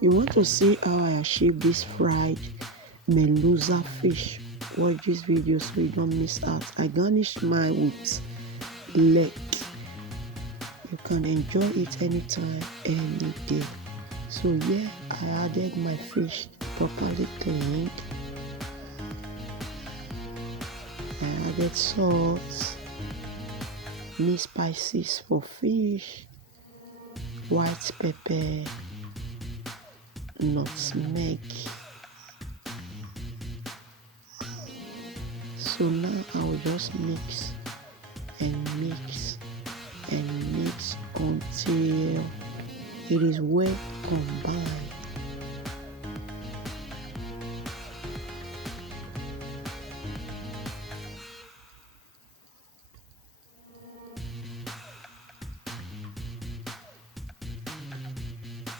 You want to see how I achieve this fried melluzza fish? Watch this video so you don't miss out. I garnish mine with leg. You can enjoy it anytime, any day. So yeah, I added my fish properly cleaned. I added salt, mixed spices for fish, white pepper, nutmeg. So now I will just mix and mix and mix until it is well combined.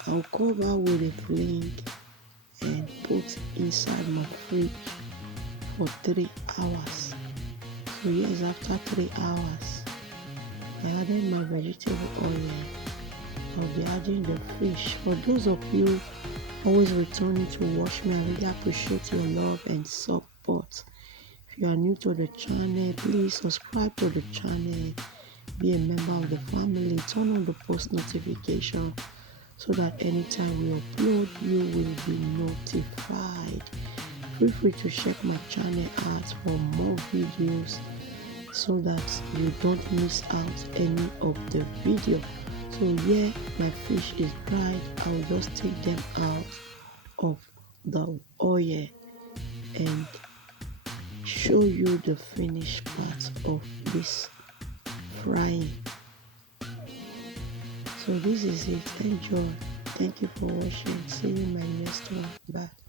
I'll cover with a fling and put inside my fridge for 3 hours. So yes, after 3 hours, I added my vegetable oil. I'll be adding the fish. For those of you always returning to watch me, I really appreciate your love and support. If you are new to the channel, please subscribe to the channel, be a member of the family, turn on the post notification so that anytime we upload, you will be notified. Feel free to check my channel out for more videos so that you don't miss out any of the video. So yeah, my fish is dried. I will just take them out of the oil and show you the finished part of this frying. So this is it. Enjoy. Thank you for watching. See you in my next one. Bye.